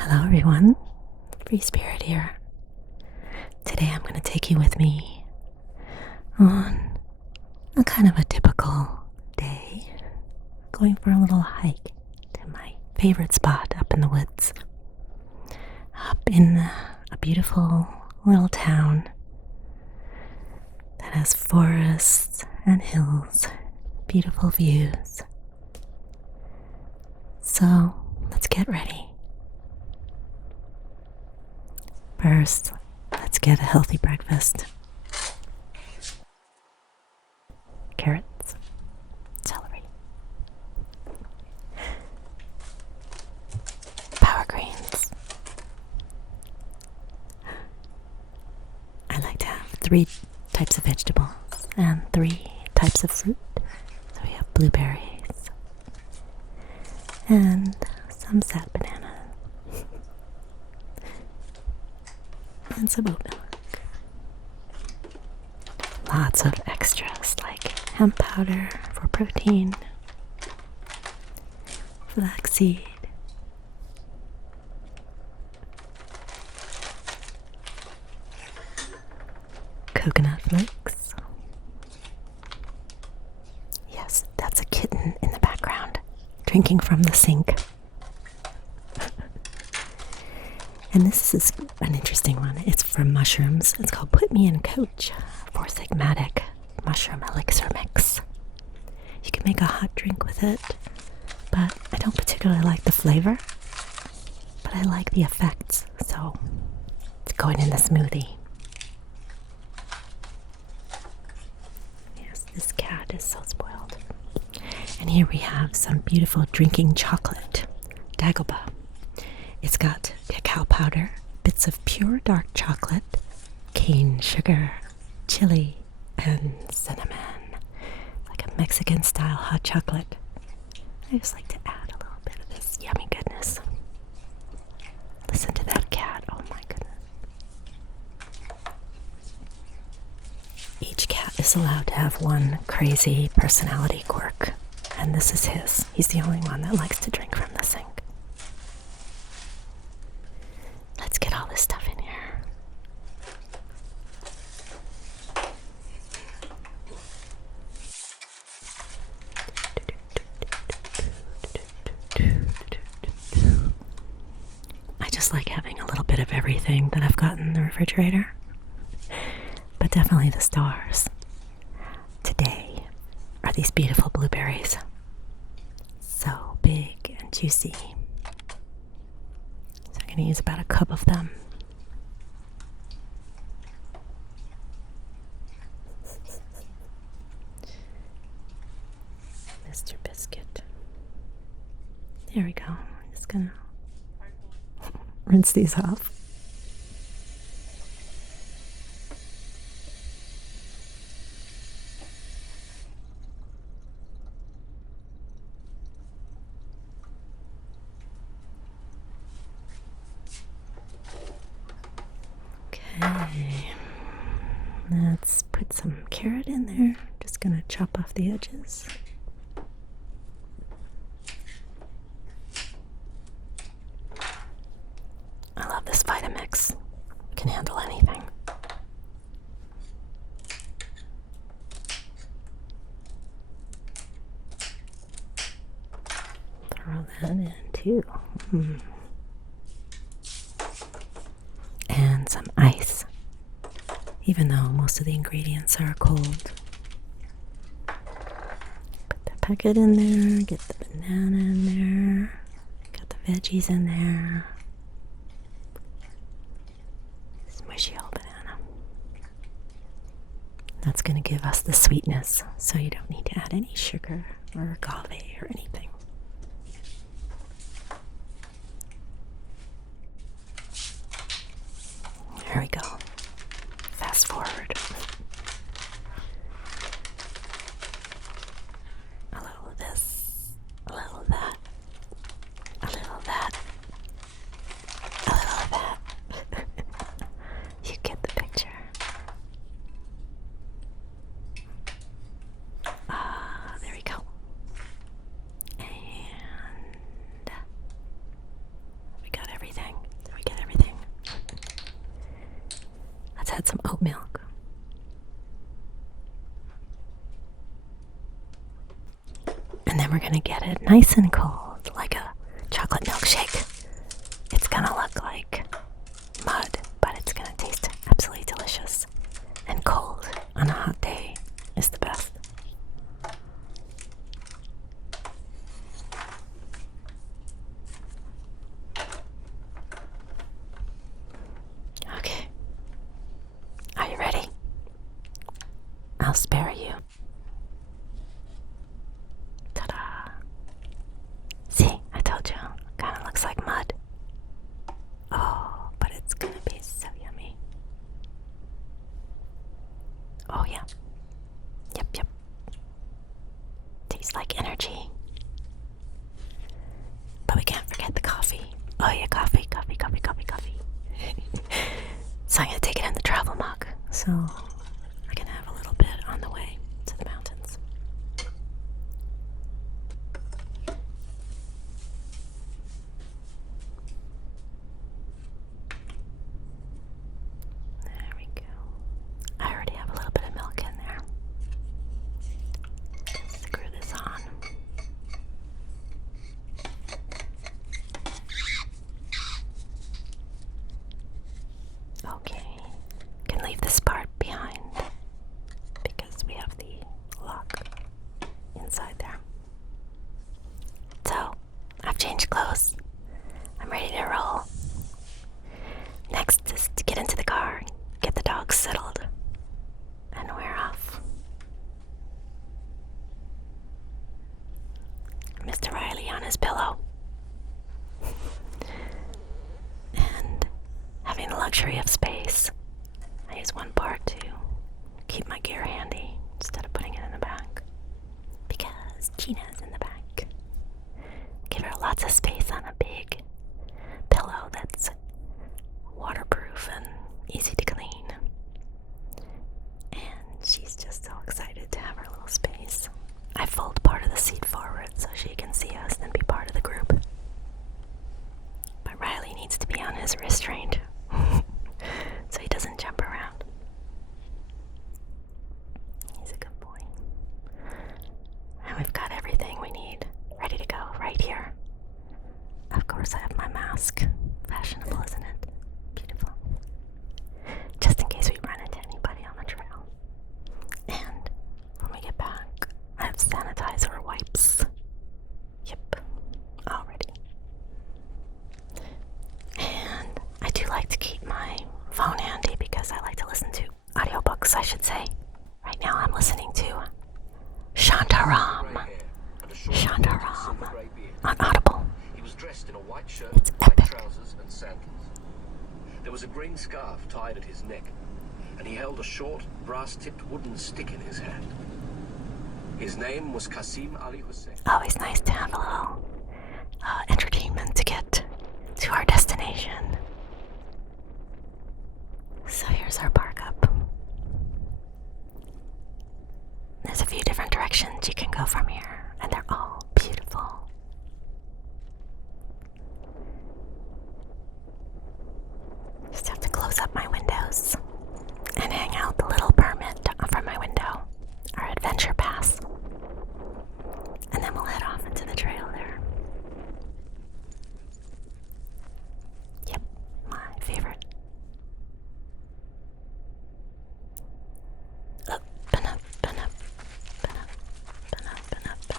Hello everyone, Free Spirit here. Today I'm going to take you with me on a kind of a typical day, going for a little hike to my favorite spot up in the woods, up in a beautiful little town that has forests and hills, beautiful views. So let's get ready. First, let's get a healthy breakfast. Carrots, celery, power greens. I like to have 3 types of vegetables and 3 types of fruit. So we have blueberries and some sad bananas. And some oat milk. Lots of extras like hemp powder for protein, flaxseed, coconut flakes. Yes, that's a kitten in the background drinking from the sink. And this is an interesting one. It's from mushrooms. It's called Put Me in Coach for Sigmatic Mushroom Elixir Mix. You can make a hot drink with it, but I don't particularly like the flavor, but I like the effects, so it's going in the smoothie. Yes, this cat is so spoiled. And here we have some beautiful drinking chocolate, Dagobah. It's got cacao powder, bits of pure dark chocolate, cane sugar, chili, and cinnamon. It's like a Mexican-style hot chocolate. I just like to add a little bit of this yummy goodness. Listen to that cat. Oh my goodness. Each cat is allowed to have one crazy personality quirk, and this is his. He's the only one that likes to drink from the sink. Let's get all this stuff in here. I just like having a little bit of everything that I've got in the refrigerator, but definitely the stars today are these beautiful blueberries. So big and juicy. I'm going to use about a cup of them. Mr. Biscuit. There we go. I'm just going to rinse these off. Okay, let's put some carrot in there. Just gonna chop off the edges. I love this Vitamix. Can handle anything. Throw that in too. And some ice, even though most of the ingredients are cold. Put the packet in there, get the banana in there, got the veggies in there. Smushy old banana. That's going to give us the sweetness, so you don't need to add any sugar or agave or anything. There we go. Fast forward. A little of this, a little of that, a little of that, a little of that. You get the picture. There we go. And Let's add some oat milk. And then we're gonna get it nice and cold, like a chocolate milkshake. It's gonna look like mud, but it's gonna taste absolutely delicious. And cold on a hot day is the best. Okay. Are you ready? I'll spare you. Ta-da! See, I told you. Kinda looks like mud. Oh, but it's gonna be so yummy. Oh, yeah. Yep. Tastes like energy. But we can't forget the coffee. Oh, yeah, coffee. So I'm gonna take it in the travel mug, so I can have a little bit on the way to the mountains. There we go. I already have a little bit of milk in there. Screw this on. Okay, can leave this part behind because we have the lock inside there. So, I've changed clothes. I'm ready to roll. Next is to get into the car, get the dogs settled, and we're off. Mr. Riley on his pillow. And having the luxury of space, I use one part to keep my gear handy instead of putting it in the back. Because Gina's in the back. Give her lots of space on a big pillow that's waterproof and easy to clean. And she's just so excited to have her little space. I fold part of the seat forward so she can see us and be part of the group. But Riley needs to be on his restraint so he doesn't jump around. He's a good boy. And we've got everything we need ready to go right here. Of course, I have my mask. Fashionable, isn't it? Beautiful. Just in case we run into anybody on the trail. And when we get back, I have sanitizer wipes. Yep, all ready. And I do like to keep my phone handy because I like to listen to audiobooks, I should say. Right now I'm listening to Shantaram on Audible. He was dressed in a white shirt, It's white epic. trousers and sandals. There was a green scarf tied at his neck, and he held a short, brass-tipped wooden stick in his hand. His name was Qasim Ali Hussein. Always nice to have a little entertainment to get to our destination. So here's our park up. There's a few different directions you can go from here, and they're all beautiful. Just have to close up my windows and hang out the little permit from my window, our adventure pass. And then we'll head off into the trail there. Yep, my favorite. Up and up and up and up and up and up and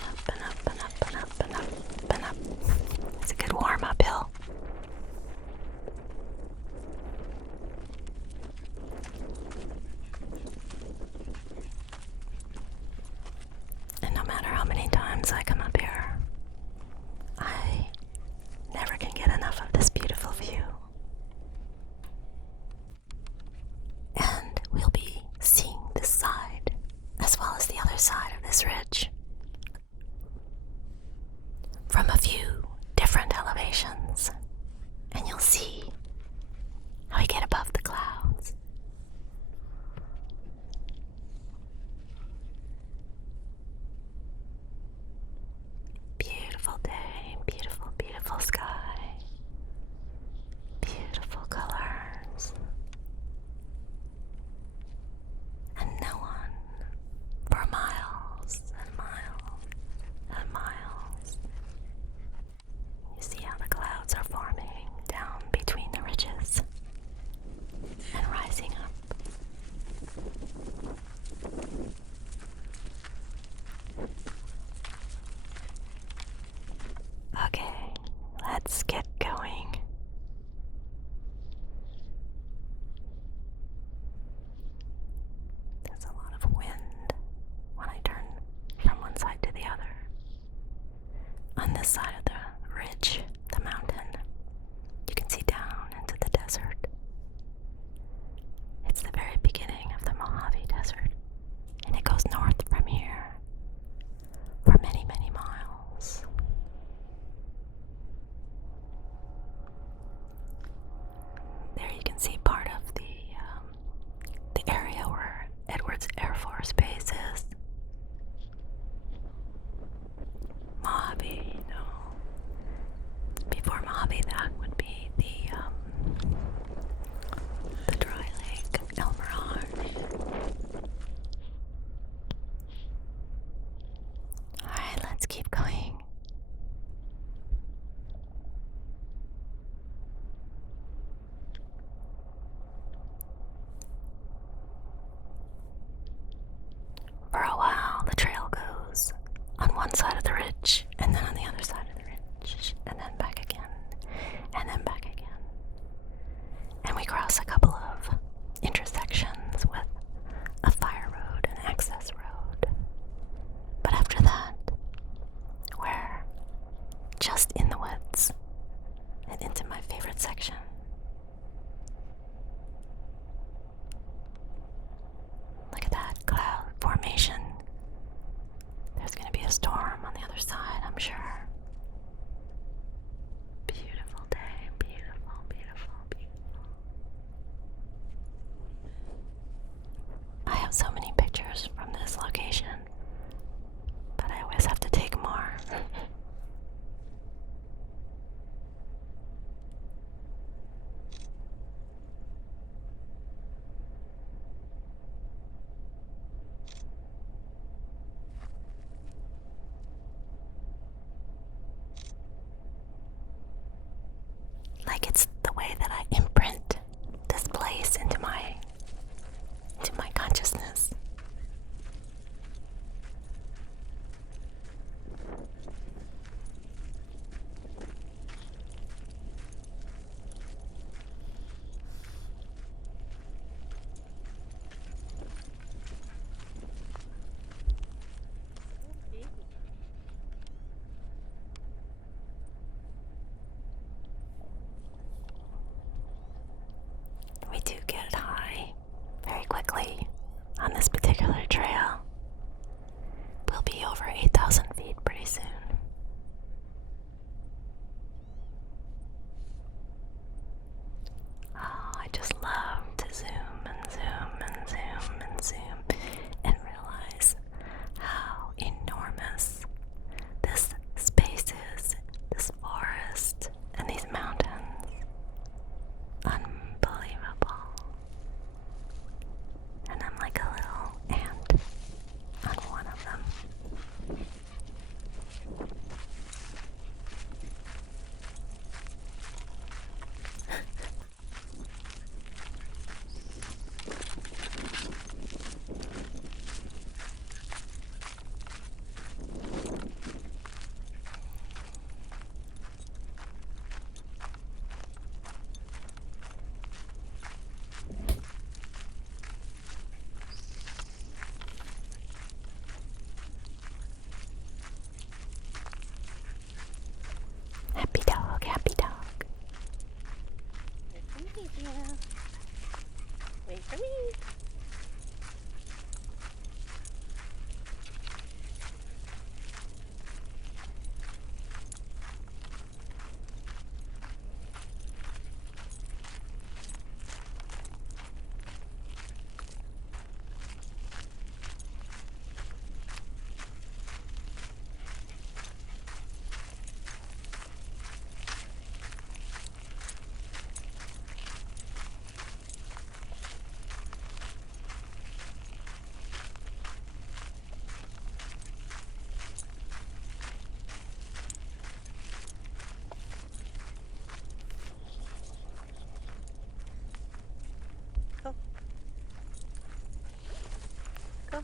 this side of the ridge, the mountain, you can see down into the desert. It's the very beginning of the Mojave Desert, and it goes north from here for many, many miles. There you can see part of the area where Edwards Air Force Base is. Mojave, no. Before Mojave, that would be the dry lake, El Mirage. Alright, let's keep going. For a while, the trail goes on one side of the ridge, and then on the other side of the ridge, and then back again, and then back again. And we cross a couple of intersections with a fire road and access road. But after that, we're just in the woods and into my favorite section. Look at that cloud formation. There's going to be a storm on the other side, I'm sure. Beautiful day. Beautiful, beautiful, beautiful. I have so many pictures from this location, but I always have to take more. Like it's the way that I imprint this place into my consciousness. We do get high very quickly on this particular trail. We'll be over 8,000 feet pretty soon. Oh, I just love to zoom and zoom and zoom and zoom and realize how enormous this space is, this forest and these mountains. Unbelievable. And I'm like a little ant on one of them. Happy dog, happy dog. Wait for me, dear. Wait for me. Go. Go.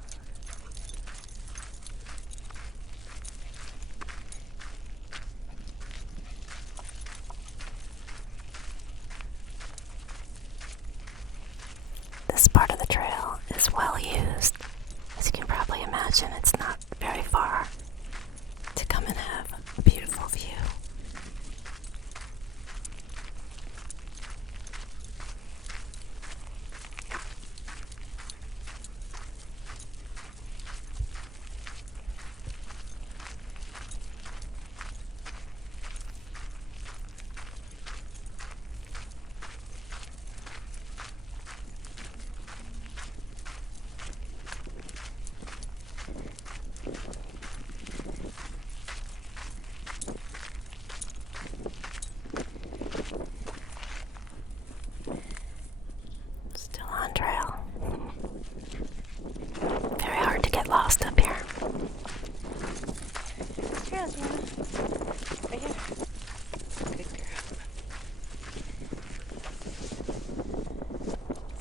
This part of the trail is well used. As you can probably imagine, it's not very far to come and have a beautiful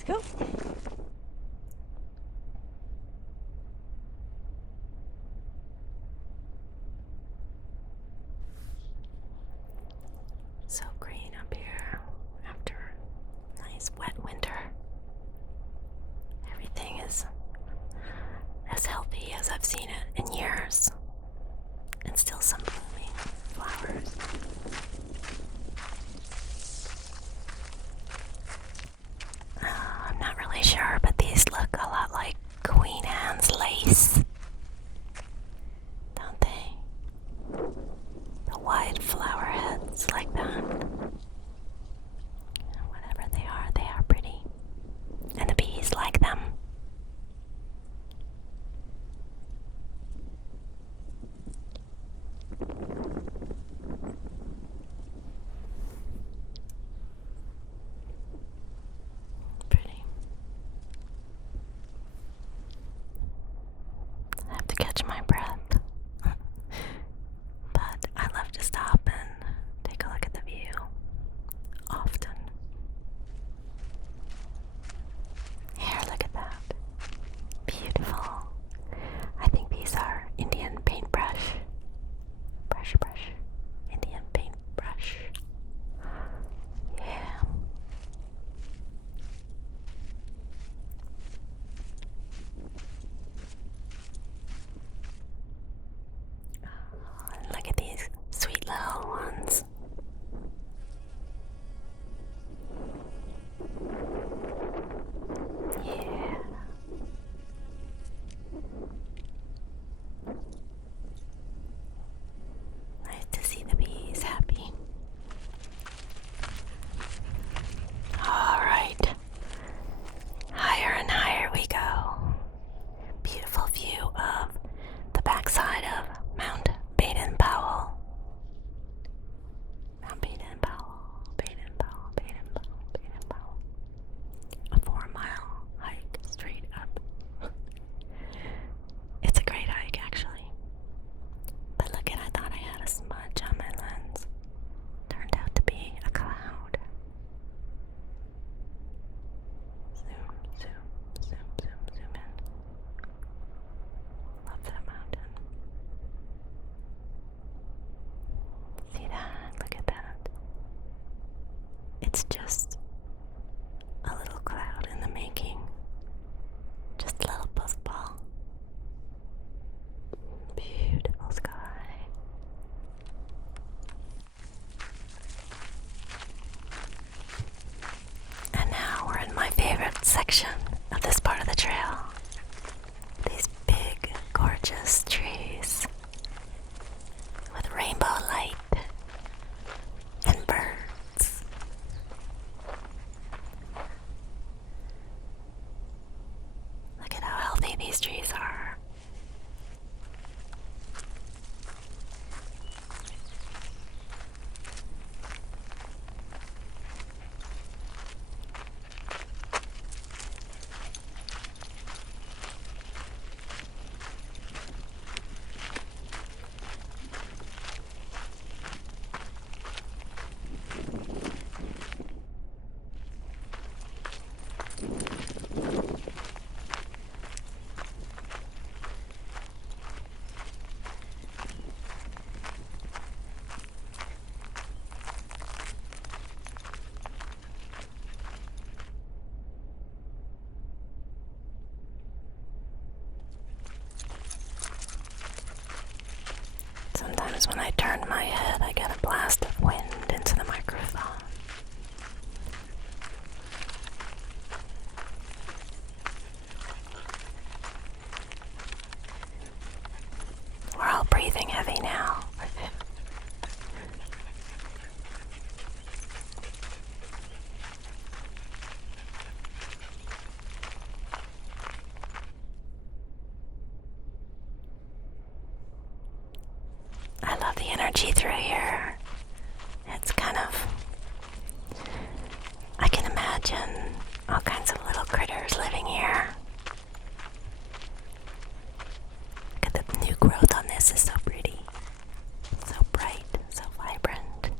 go. So green up here after a nice wet winter. Everything is as healthy as I've seen it in years. And still some blooming flowers. I'm not really sure, but these look a lot like Queen Anne's lace. Don't they? The wide flower heads like that. Whatever they are pretty. And the bees like them. Pretty. I have to catch my breath. But I love to stop and take a look at the view. Often. Here, look at that. Beautiful. I think these are Indian paintbrush. Brush. Indian paintbrush. Yeah. Look at these sweet little ones. Yeah. Nice to see the bees happy. Alright. Higher and higher we go. Beautiful view of the backside of Mount Baden-Powell. Mount Baden-Powell, Baden-Powell, Baden-Powell, Baden-Powell. A 4-mile hike straight up. It's a great hike, actually. But look at, I thought I had a smudge on my lens. Turned out to be a cloud. Zoom in. Love that mountain. See that? Look at that. It's just a little cloud in the making. Just a little puffball. Beautiful sky. And now we're in my favorite section of this part of the trail. These big, gorgeous trees with rainbow light and birds. Look at how healthy these trees are. Sometimes when I turn my head, I get a blast of wind into the microphone. We're all breathing heavy now. I love the energy through here. It's kind of... I can imagine all kinds of little critters living here. Look at the new growth on this, is so pretty. So bright, so vibrant.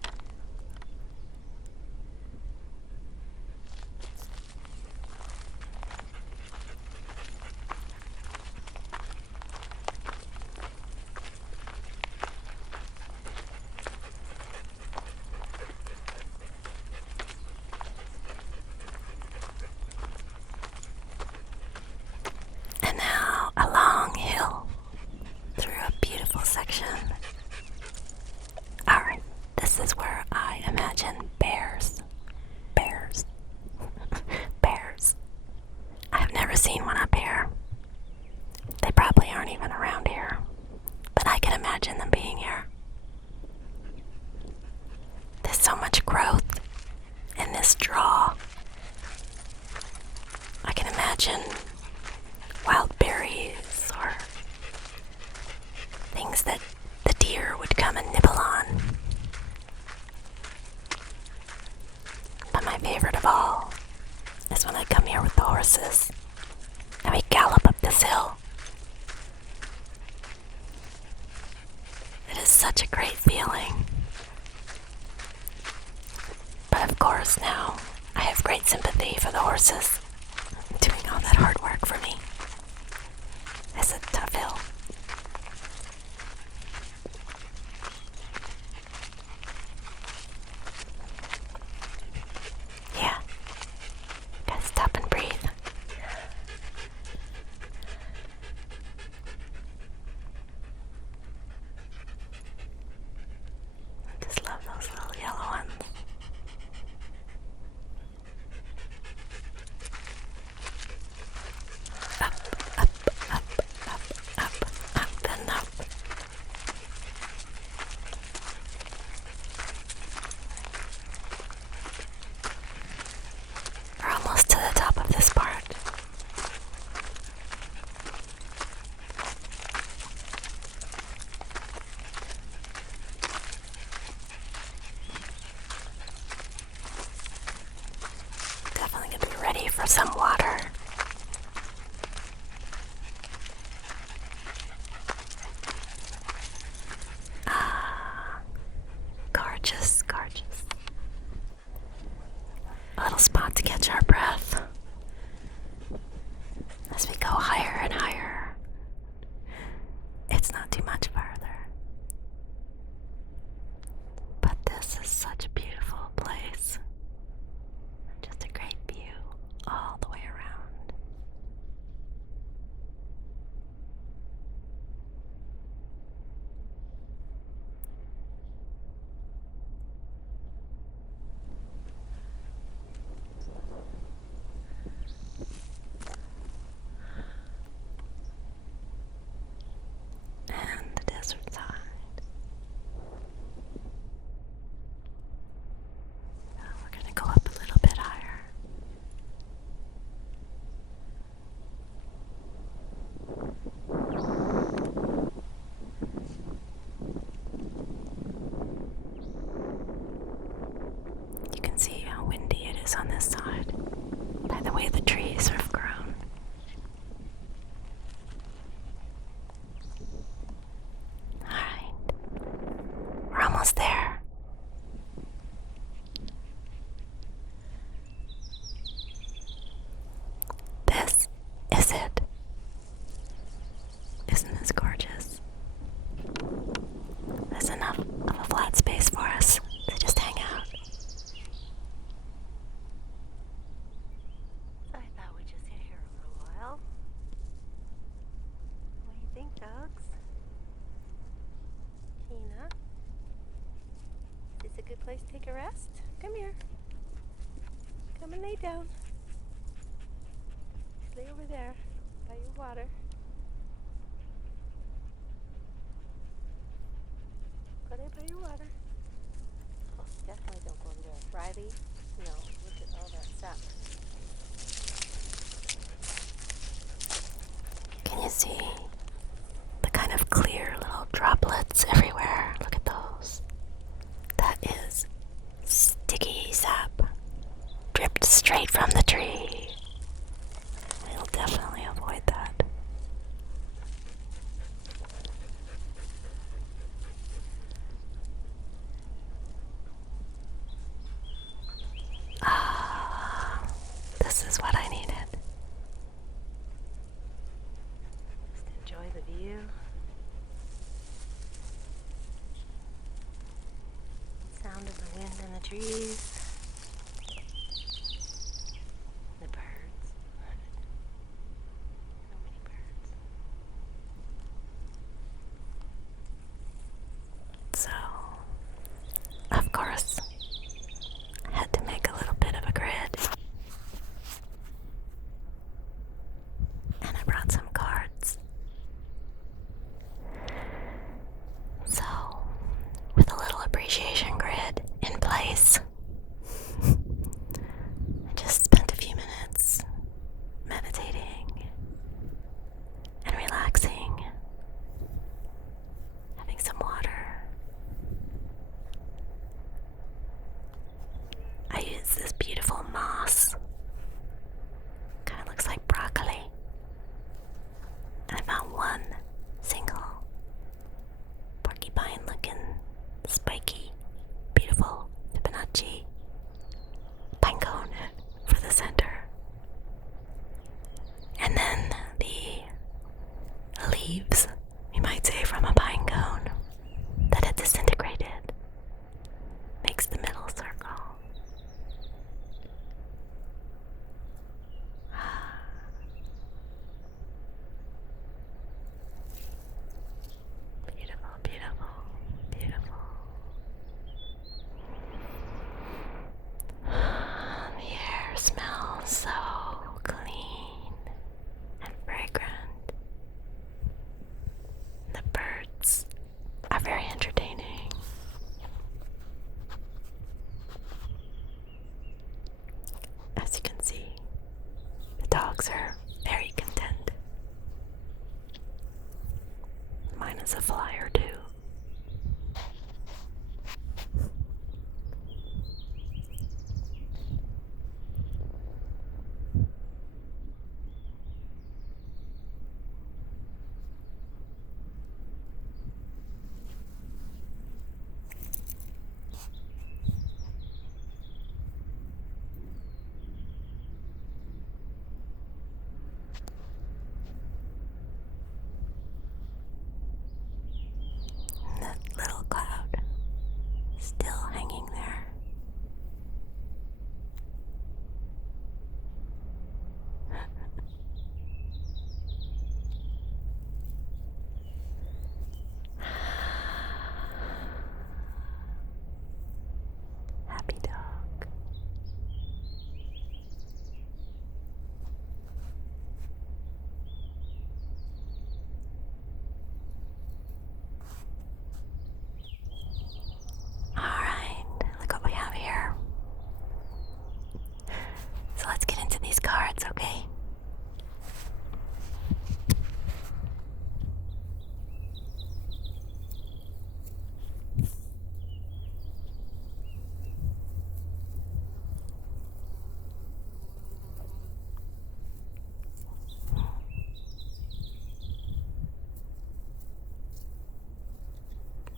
imagine wild berries or things that the deer would come and nibble on. But my favorite of all is when I come here with the horses and we gallop up this hill. It is such a great feeling. But of course now I have great sympathy for the horses doing all that hard work for me. It's a tough hill. Yeah. Gotta stop and breathe. I just love those little yellow ones. Up, up, up, up, up, up, and up. We're almost to the top of this part. Definitely gonna be ready for some water. Gorgeous, gorgeous. A little spot to catch our breath as we go higher and higher. It's not too much farther. But this is such a beautiful place. Just a great view all the way around. And the desert side. Now we're gonna go up a little bit higher. You can see how windy it is on this side by the way the trees have grown. Alright, we're almost there. This is it. Isn't this gorgeous? There's enough of a flat space for us to just hang out. I thought we'd just sit here for a while. What do you think, dogs? Tina? Is this a good place to take a rest? Come here. Come and lay down. Just lay over there by your water. Go there by your water. Oh, definitely don't go over there. Riley? No, look at all that sap. Can you see the kind of clear little droplets everywhere? Look at those. That is sticky sap dripped straight from the tree. I'll definitely avoid that. Ah, this is what I needed. Just enjoy the view. Sound of the wind in the trees. The birds. So many birds. So, of course, I had to make a little bit of a grid. And I brought some cards. So, with a little appreciation grid in place, dogs are very content. Mine is a flyer too. That little cloud still hanging there. Happy dog. Alright, look what we have here. So let's get into these cards, okay?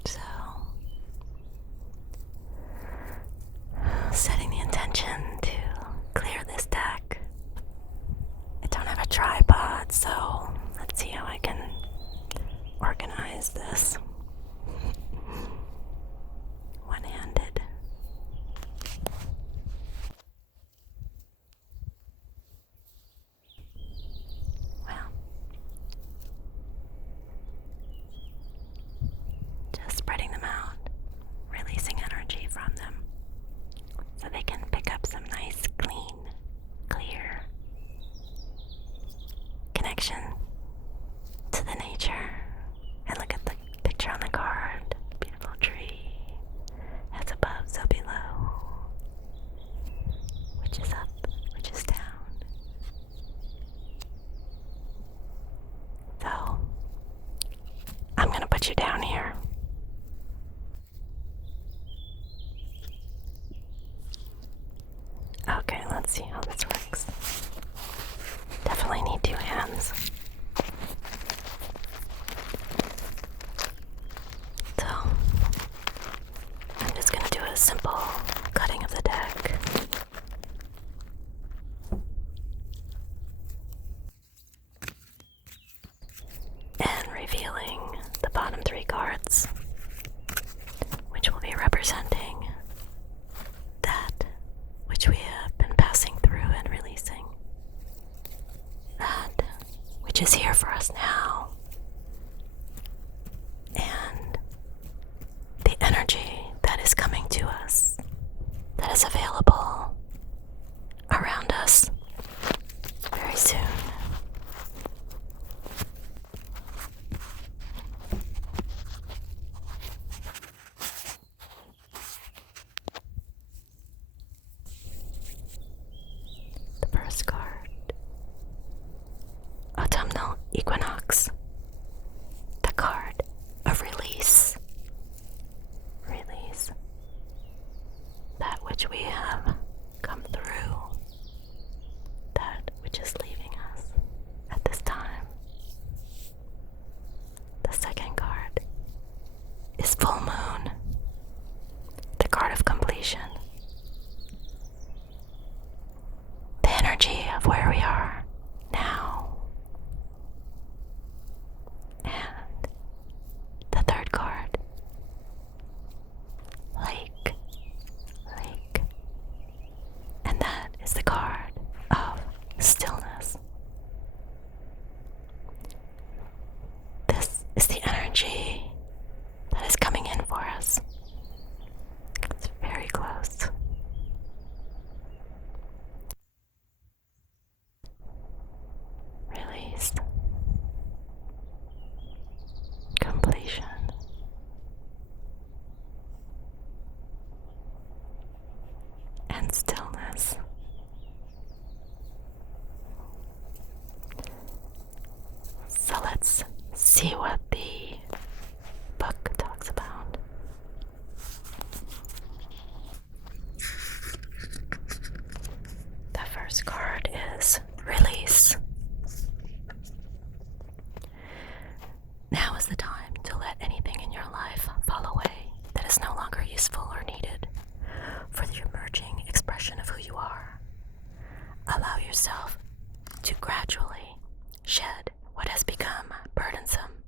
So, setting the intention to clear this deck. I don't have a tripod, so let's see how I can organize this. One-handed. Well, just spreading them out, releasing energy from them so they can pick up some nice, clean, clear connection to the nature. And look at the picture on the card. Beautiful tree. As above, so below. Which is up, which is down. So, I'm gonna put you down here. Okay, let's see how this works. Definitely need two hands. So, I'm just gonna do a simple cutting of the deck. And revealing the bottom three cards, which will be representing that which we have been passing through and releasing. That which is here for us now. And the energy that is coming to us, that is available around us very soon. The first card, Autumnal Equinox, the card of release. Release that which we have come through, that which is leaving us at this time. The second card is Full Moon, the card of completion. The energy of where we are now. And the third card, Lake. Lake. And that is the card of stillness. This is the energy that is coming in for us. It's very close. Release. Completion. And stillness. see what the book talks about. The first card is release. Now is the time to let anything in your life fall away that is no longer useful or needed for the emerging expression of who you are. Allow yourself to gradually shed what has become burdensome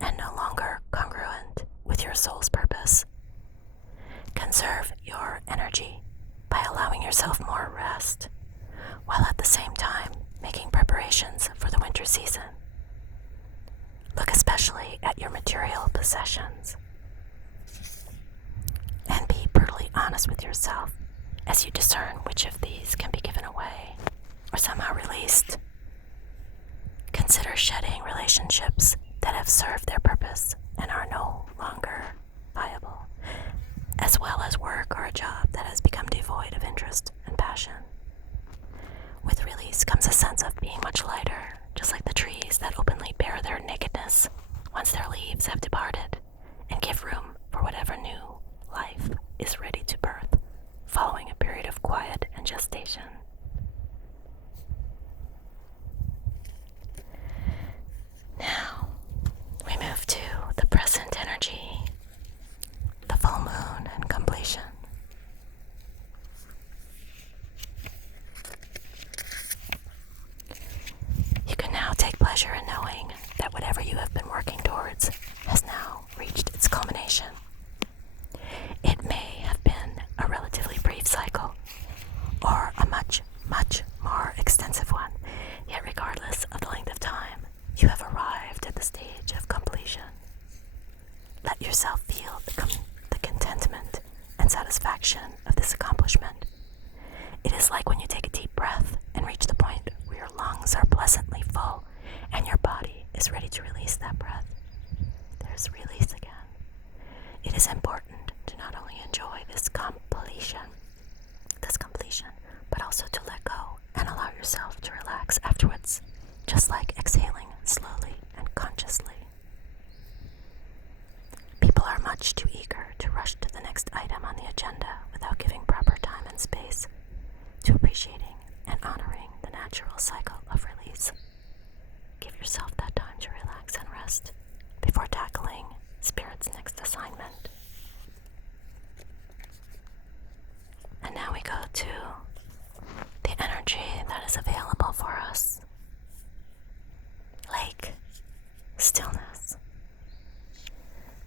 and no longer congruent with your soul's purpose. Conserve your energy by allowing yourself more rest, while at the same time making preparations for the winter season. Look especially at your material possessions and be brutally honest with yourself as you discern which of these can be given away or somehow released. Consider shedding relationships that have served their purpose and are no longer viable, as well as work or a job that has become devoid of interest and passion. With release comes a sense of being much lighter, just like the trees that openly bare their nakedness once their leaves have departed, and give room for whatever new life is ready to birth, following a period of quiet and gestation. Now, we move to the present energy, the full moon and completion. You can now take pleasure in knowing that whatever you have been working towards has now reached its culmination. It may have been a relatively brief cycle, or a much, much more extensive one, yet regardless of the length of time, you have arrived at the stage of completion. Let yourself feel the contentment and satisfaction of this accomplishment. It is like when you take a deep breath and reach the point where your lungs are pleasantly full and your body is ready to release that breath. There's release again. It is important to not only enjoy this completion, but also to let go and allow yourself to relax afterwards, just like exhaling slowly and consciously. People are much too eager to rush to the next item on the agenda without giving proper time and space to appreciating and honoring the natural cycle of release. Give yourself that time to relax and rest before tackling Spirit's next assignment. And now we go to the energy that is available for us. Lake. Stillness.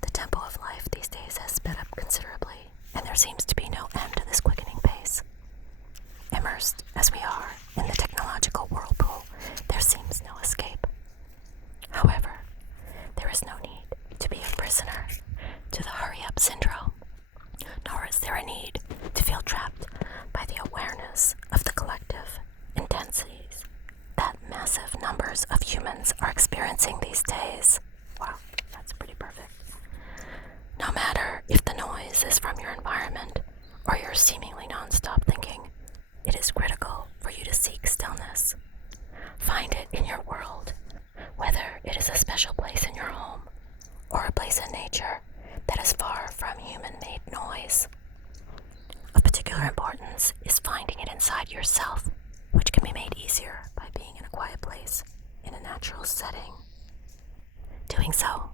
The tempo of life these days has sped up considerably, and there seems to be no end to this quickening pace. Immersed as we are in the technological whirlpool, there seems no escape. However, there is no need to be a prisoner to the hurry-up syndrome, nor is there a need to feel trapped by the awareness of the collective intensities that massive numbers of humans are experiencing these days. Wow, that's pretty perfect. No matter if the noise is from your environment or your seemingly non-stop thinking, it is critical for you to seek stillness. Find it in your world, whether it is a special place in your home or a place in nature that is far from human-made noise. Of particular importance is finding it inside yourself, which can be made easier by being in a quiet place in a natural setting. Doing so